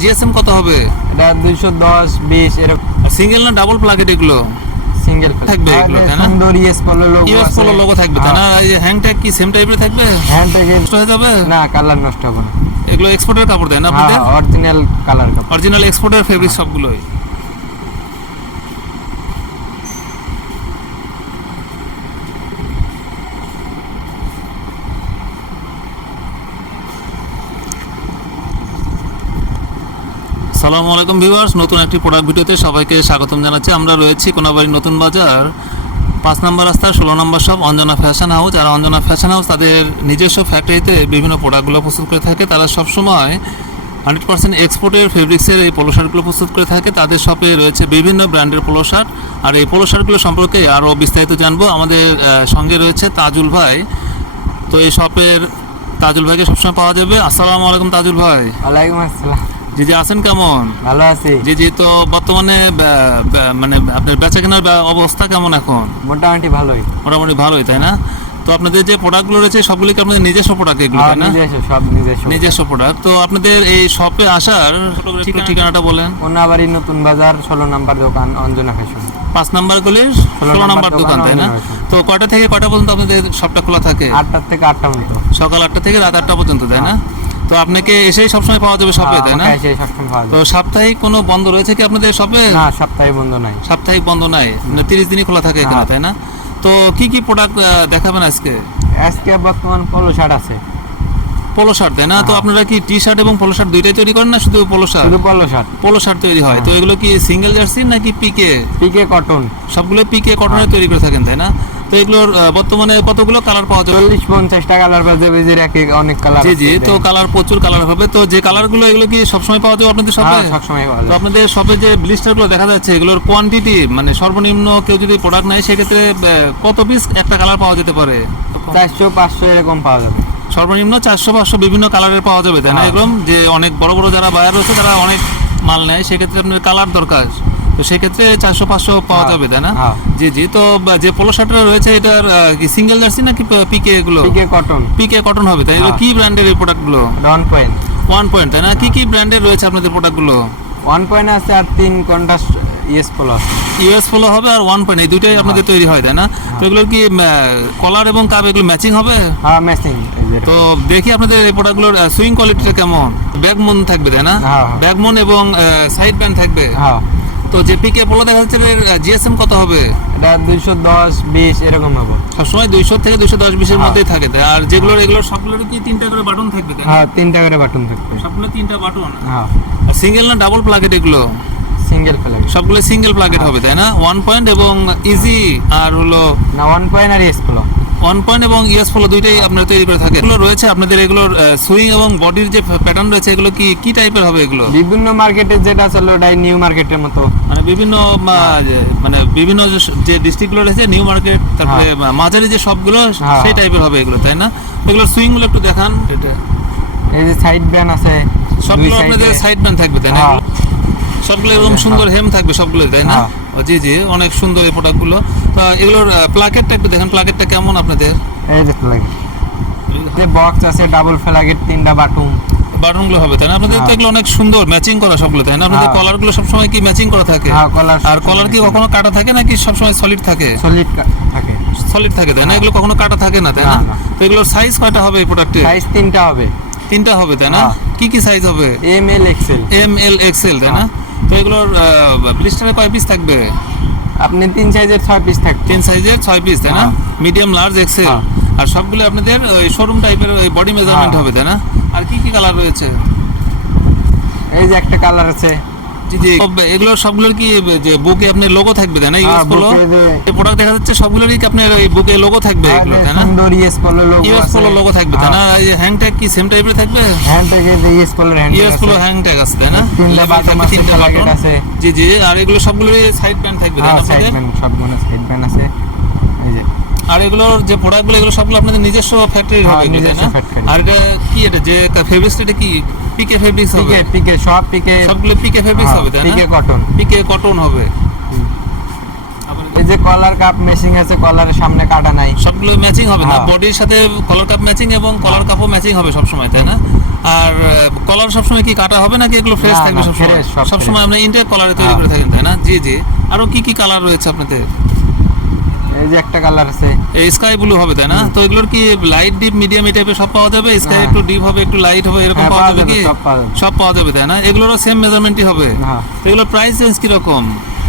GSM কত হবে? এটা 210 20 এরকম। সিঙ্গেল না ডাবল প্লাকেট এগুলো? সিঙ্গেল থাকবে এগুলো, তাই না? সুন্দর ইউএস পোলো লোগো আছে। ইউএস পোলো লোগো থাকবে, তাই না? এই যে হ্যাং ট্যাগ কি সেম টাইপের থাকবে? হ্যান্ড থেকে নষ্ট হয়ে যাবে না, কালার নষ্ট হবে না। এগুলো এক্সপোর্টের কাপড়, তাই না আপনাদের? অরিজিনাল কালার কাপড়, অরিজিনাল এক্সপোর্টের ফেব্রিক সবগুলোই। আসসালামু আলাইকুম ভিউয়ার্স, নতুন একটি প্রোডাক্ট ভিডিওতে সবাইকে স্বাগতম জানাচ্ছি। আমরা রয়েছি কোনাবাড়ি নতুন বাজার 5 নম্বর রাস্তা 16 নম্বর শপ অঞ্জনা ফ্যাশন হাউস। আর অঞ্জনা ফ্যাশন হাউস তাদের নিজস্ব ফ্যাক্টরিতে বিভিন্ন প্রোডাক্টগুলো প্রস্তুত করে থাকে। তারা সবসময় 100% এক্সপোর্টের ফেব্রিক্সের এই পোলো শার্টগুলো প্রস্তুত করে থাকে। তাদের শপে রয়েছে বিভিন্ন ব্র্যান্ডের পোলো শার্ট। আর এই পোলো শার্টগুলো সম্পর্কে আরও বিস্তারিত জানবো। আমাদের সঙ্গে রয়েছে তাজুল ভাই। তো এই শপের তাজুল ভাইকে সবসময় পাওয়া যাবে। আসসালামু আলাইকুম তাজুল ভাই। ওয়ালাইকুম আসসালাম। জি জি, আছেন কেমন? ভালো আছি। জি, তো বর্তমানে মানে আপনার বেচা কেনার অবস্থা কেমন এখন? মোটামুটি ভালোই, তাই না? তো আপনাদের যে প্রোডাক্টগুলো রয়েছে সবগুলি কি আপনাদের নিজস্ব প্রোডাক্ট এগুলো, তাই না? নিজস্ব প্রোডাক্ট। তো আপনাদের এই শপে আসার ঠিকানাটা বলেন। কোনাবাড়ি নতুন বাজার 16 নম্বর দোকান অঞ্জনা ফ্যাশন। 5 নম্বর গলির 16 নম্বর দোকান, তাই না? তো কয়টা থেকে কয়টা পর্যন্ত আপনাদের শপটা খোলা থাকে? 8টা থেকে 8টা পর্যন্ত, সকাল 8টা থেকে রাত 8টা পর্যন্ত, তাই না? তো আপনাকে এসেই সবসময় পাওয়া যাবে শপে, তাই না? তো সাপ্তাহিক কোনো বন্ধ রয়েছে কি আপনাদের শপে? না, সাপ্তাহিক বন্ধ নাই। সাপ্তাহিক বন্ধ নাই, 30 দিনই খোলা থাকে এখানে, তাই না? তো কি কি প্রোডাক্ট দেখাবেন আজকে? আজকে বর্তমান পোলো শার্ট আছে। পোলো শার্ট, তাই না? তো আপনারা কি টি শার্ট এবং পোলো শার্ট দুইটাই তৈরি করেন না শুধু পোলো শার্ট? শুধু পোলো শার্ট। পোলো শার্ট তৈরি হয়। তো এগুলো কি সিঙ্গেল জার্সি নাকি পিকে? পিকে কটন। সবগুলো পিকে কটনের তৈরি করে থাকেন, তাই না? তো এগুলোর বর্তমানে কতগুলো কালার পাওয়া যাবে? 40-50টা কালার পাওয়া যাবে, যে অনেক কালার। জি, তো কালার প্রচুর কালার হবে। তো যে কালারগুলো এগুলো কি সবসময় পাওয়া যাবে আপনাদের শপে? সবসময় পাওয়া যাবে। তো আপনাদের শপে যে ব্লিস্টারগুলো দেখা যাচ্ছে এগুলোর কোয়ান্টিটি মানে সর্বনিম্ন কেউ যদি প্রোডাক্ট নেয় সেক্ষেত্রে কত পিস একটা কালার পাওয়া যেতে পারে? 400-500 এরকম পাওয়া যাবে। সর্বনিম্ন 400-500 বিভিন্ন কালারের পাওয়া যাবে, তাই না? এরকম যে অনেক বড় বড় যারা বায়ার রয়েছে তারা অনেক মাল নেয়, সেক্ষেত্রে আপনার কালার দরকার, তো সেক্ষেত্রে 400-500 পাওয়া যাবে, তাই না? জি, তো যে পোলো শার্টটা রয়েছে এটার কি সিঙ্গেল জার্সি নাকি পিকে? এগুলো পিকে কটন হবে, তাই? এগুলো কি ব্র্যান্ডের এই প্রোডাক্টগুলো? 1 পয়েন্ট, তাই না? কি ব্র্যান্ডের রয়েছে আপনাদের প্রোডাক্টগুলো? 1 পয়েন্ট আছে আর 3 কন্ট্রাস্ট ইউএস পোলো হবে আর 1 পয়েন্ট, এই দুইটাই আপনাদের তৈরি হয়, তাই না? তো এগুলোর কি কলার এবং কাপ এগুলো ম্যাচিং হবে? ম্যাচিং। তো দেখি আপনাদের এই প্রোডাক্টগুলোর সুইং কোয়ালিটিটা কেমন। ব্যাকমুন থাকবে, তাই না? ব্যাকমুন এবং সাইড ব্যান্ড থাকবে। তো যে পিকে পোলো দেখা যাচ্ছে এর জিএসএম কত হবে? এটা 210 20 এরকম হবে। সবসময় 200 থেকে 210-20 এর মধ্যেই থাকে। আর যেগুলোর এগুলোর সবগুলোর কি 3টা করে বাটন থাকবে, তাই না? 3টা করে বাটন থাকবে। সবগুলো 3টা বাটন। সিঙ্গেল না ডাবল প্লাকেট এগুলো? Single placket. সবগুলো সিঙ্গেল প্লাকেট হবে, তাই না? 1 পয়েন্ট এবং ইজি আর হলো না 1 পয়েন্ট আর ইএস পোলো। 1 পয়েন্ট এবং ইএস পোলো দুইটাই আপনারা তৈরি করে থাকেন। এগুলো রয়েছে আপনাদের এগুলোর সুইং এবং বডির যে প্যাটার্ন রয়েছে এগুলো কি টাইপের হবে এগুলো? বিভিন্ন মার্কেটে যেটা চলে ওটাই নিউ মার্কেটের মতো, মানে বিভিন্ন যে ডিস্ট্রিক্টগুলো রয়েছে নিউ মার্কেট, তারপরে মাঝারি যে সবগুলো সেই টাইপের হবে এগুলো, তাই না? এগুলোর সুইং গুলো একটু দেখান। এটা এই যে সাইড ব্যান্ড আছে, সবগুলো আপনাদের সাইড ব্যান্ড থাকবে, তাই না? সবগুলো এরকম সুন্দর হেম থাকবে সবগুলো, তাই না? জি, অনেক সুন্দর এই প্রোডাক্টগুলো। তো এগুলোর প্লাকেটটা একটু দেখেন, প্লাকেটটা কেমন আপনাদের? এই যে প্লাকেট, এই বক্স আছে, ডাবল প্লাকেট, 3টা বাটনগুলো হবে, তাই না? আপনাদের তো এগুলো অনেক সুন্দর ম্যাচিং করা সবগুলো, তাই না? আপনাদের কলারগুলো সবসময় কি ম্যাচিং করা থাকে? আর কলার কি কখনো কাটা থাকে নাকি সবসময় সলিড থাকে? সলিড থাকে, তাই না? এগুলো কখনো কাটা থাকে না, তাই না? তো এগুলোর সাইজ কয়টা হবে এই প্রোডাক্টের? সাইজ 3টা হবে। 3টা হবে, তাই না? কি সাইজ হবে? ML XL, তাই না? তো এগুলোর ব্লিস্টারে কয় পিস থাকবে? আপনি 3 সাইজের 6 পিস থাকবে। 3 সাইজের 6 পিস, তাই না? Medium, large, Excel. আর সবগুলো আপনাদের ওই শোরুম টাইপের ওই বডি মেজারমেন্ট হবে, তাই না? আর কি কালার রয়েছে? এই যে একটা কালার আছে। জি, এগুলো সবগুলোর কি যে বুকে আপনার লোগো থাকবে, তাই না? ইউএস পোলো এই প্রোডাক্ট দেখা যাচ্ছে সবগুলোরই কি আপনার ওই বুকে লোগো থাকবে এগুলো, তাই না? সুন্দর ইউএস পোলো লোগো থাকবে, তাই না? এই হ্যাং ট্যাগ কি সেম টাইপের থাকবে? হ্যান্ড ট্যাগে যে ইউএস পোলো হ্যাং ট্যাগ আছে, তাই না? 3টা বাটন আছে। জি, আর এগুলো সবগুলোরই সাইড ব্যান্ড থাকবে, তাই না? সবগুলো সাইড ব্যান্ড আছে। এই যে আর এগুলোর যে প্রোডাক্টগুলো এগুলো সবগুলো আপনাদের নিজস্ব ফ্যাক্টরি হবে, তাই না? আর এটা কি, এটা যে ফেব্রিক্স, এটা কি পিকে ফেব্রিক্স হবে? সবগুলো পিকে ফেব্রিক্স হবে, তাই না? পিকে কটন হবে। এই যে কলার কাপ মেশিং আছে, কলারের সামনে কাটা নাই। সবগুলো ম্যাচিং হবে না? হ্যাঁ। বডির সাথে কলার কাপ ম্যাচিং এবং কলার কাপও ম্যাচিং হবে সবসময়, তাই না? আর কলার সবসময় কি কাটা হবে নাকি এগুলো ফ্রেশ না, থাকবে না, সবসময়? fresh, সব সবসময় fresh। আপনি ইনটেক কলারে তৈরি হ্যাঁ। করে থাকেন, তাই না? জি জি। আরো কি কি কালার রয়েছে আপনাদের? এই যে একটা কালার আছে। এই স্কাই ব্লু হবে, তাই না? তো এগুলোর কি লাইট ডিপ মিডিয়াম এই টাইপের সব পাওয়া যাবে? স্কাই হ্যাঁ। একটু ডিপ হবে, একটু লাইট হবে, এরকম হ্যাঁ, পাওয়া পাওয়া যাবে যাবে, কি? সব পাওয়া যাবে। সব পাওয়া যাবে, তাই না? এগুলোরও সেম মেজারমেন্টই হবে? হ্যাঁ। তো এগুলোর প্রাইস রেঞ্জ কিরকম?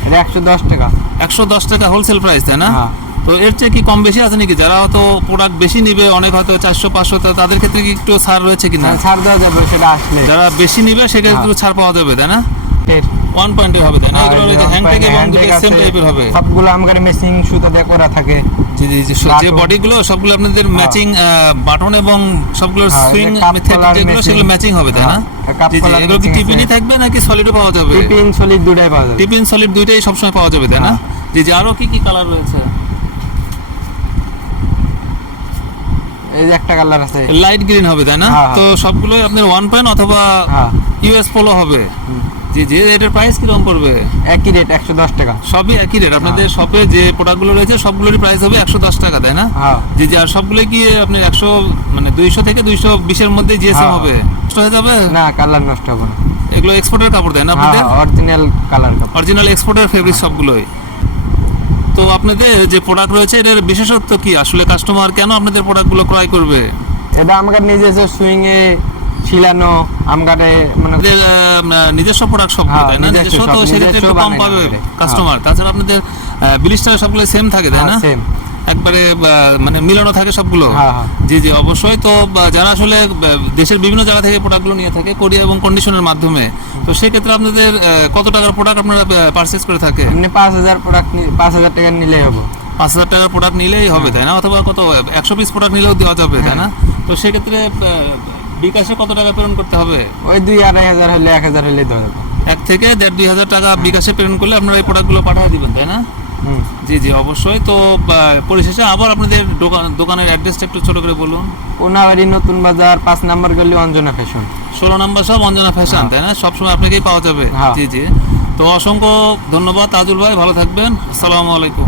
এটা 110 টাকা। 110 টাকা হোলসেল প্রাইস, তাই না? হ্যাঁ। তো এর চেয়ে কি কম বেশি আছে নাকি? যারা হয়তো প্রোডাক্ট বেশি নিবে, অনেক হয়তো 400-500, তো তাদের ক্ষেত্রে কি একটু ছাড় রয়েছে কিনা? হ্যাঁ, ছাড় দেওয়া যাবে সেটা আসলে। যারা বেশি নিবে সেক্ষেত্রে হ্যাঁ। ছাড় পাওয়া যাবে, তাই না? এর 1 পয়েন্টের হবে, তাই না? আর এগুলো এই যে হ্যান্ডটেক এবং handtag সেম আছে, টাইপের হবে। সবগুলো আমাদের মেশিং সুতা দিয়ে করা থাকে। জি জি জি। যে Button। বডিগুলো সবগুলো আপনাদের ম্যাচিং বাটন এবং সবগুলোর হ্যাঁ, সুইং এই যে cup collar যেগুলো matching। সেগুলো ম্যাচিং হবে, তাই না? হ্যাঁ, cup জি জি। collar এগুলো কি matching টিপিনই আছে। থাকবে নাকি সলিডও পাওয়া যাবে? টিপিন সলিড দুটাই পাওয়া যাবে। টিপিন সলিড দুইটাই সবসময় পাওয়া যাবে, তাই না? হ্যাঁ। জি জি। আরো কি কি কালার রয়েছে? এই যে একটা কালার আছে। লাইট গ্রিন হবে, তাই না? হ্যাঁ, হ্যাঁ। তো সবগুলোই আপনার 1 পয়েন্ট অথবা হ্যাঁ। ইউএস পোলো হবে। হুম। জি জি। এটার প্রাইস কিরকম পড়বে? একই রেট 110 টাকা। সবই একই রেট আপনাদের শপে যে প্রোডাক্টগুলো রয়েছে সবগুলোরই প্রাইস হবে 110 টাকা, তাই না? হ্যাঁ। জি জি। আর সবগুলোই কি আপনি 100 মানে 200 থেকে 220 এর মধ্যে জিএসএম হ্যাঁ। হবে? নষ্ট হয়ে যাবে? না, কালার নষ্ট হবে না। এগুলো এক্সপোর্টের কাপড়, তাই না হ্যাঁ, আপনাদের? Original colour cup. অরিজিনাল এক্সপোর্টের ফেব্রিক সবগুলোই। তো আপনাদের যে প্রোডাক্ট রয়েছে এটার বিশেষত্ব কি? আসলে কাস্টমার কেন আপনাদের প্রোডাক্টগুলো ক্রয় করবে? এটা আমাদের নিজস্ব সুইং এ ছিলানো, আমাদের মানে আপনাদের নিজস্ব প্রোডাক্ট সব, হ্যাঁ, তাই না? নিজস্ব নিজস্ব, তো সব, সেক্ষেত্রে নিজস্ব একটু কম বানাই পাবে আমাদের। কাস্টমার। তাছাড়া আপনাদের ব্লিস্টার সবগুলো সেম থাকে, তাই না? সেম। একবারে মানে মিলানো থাকে সবগুলো। হ্যাঁ, হ্যাঁ। জি জি অবশ্যই। তো যারা আসলে দেশের বিভিন্ন জায়গা থেকে প্রোডাক্টগুলো নিয়ে থাকে কোরিয়া এবং কন্ডিশনের মাধ্যমে, তো সেক্ষেত্রে আপনাদের কত টাকার প্রোডাক্ট আপনারা পারচেজ করে থাকে? এমনি 5000 প্রোডাক্ট 5000 টাকা নিলেই হবে। 5000 টাকার প্রোডাক্ট নিলেই হবে, তাই না? অথবা কত 100 পিস প্রোডাক্ট নিলেও দেওয়া যাবে, তাই না? তো সেক্ষেত্রে বিকাশে কত টাকা প্রেরণ করতে হবে? ওই 2-2500 হলে 1000 হলে দেওয়া যাবে। 1 থেকে 1.5-2 হাজার টাকা বিকাশে প্রেরণ করলে আপনারা এই প্রোডাক্টগুলো পাঠিয়ে দিবেন, তাই না? হুম। জি জি অবশ্যই। তো পরিশেষে আবার আপনাদের দোকানের অ্যাড্রেসটা একটু ছোট করে বলুন। কোনাবাড়ি নতুন বাজার 5 নম্বর গলি অঞ্জনা ফ্যাশন। 16 নম্বর সব অঞ্জনা ফ্যাশন, তাই না? সবসময় আপনাকেই পাওয়া যাবে। হ্যাঁ। জি জি। তো অসংখ্য ধন্যবাদ তাজুল ভাই, ভালো থাকবেন। আসসালামু আলাইকুম।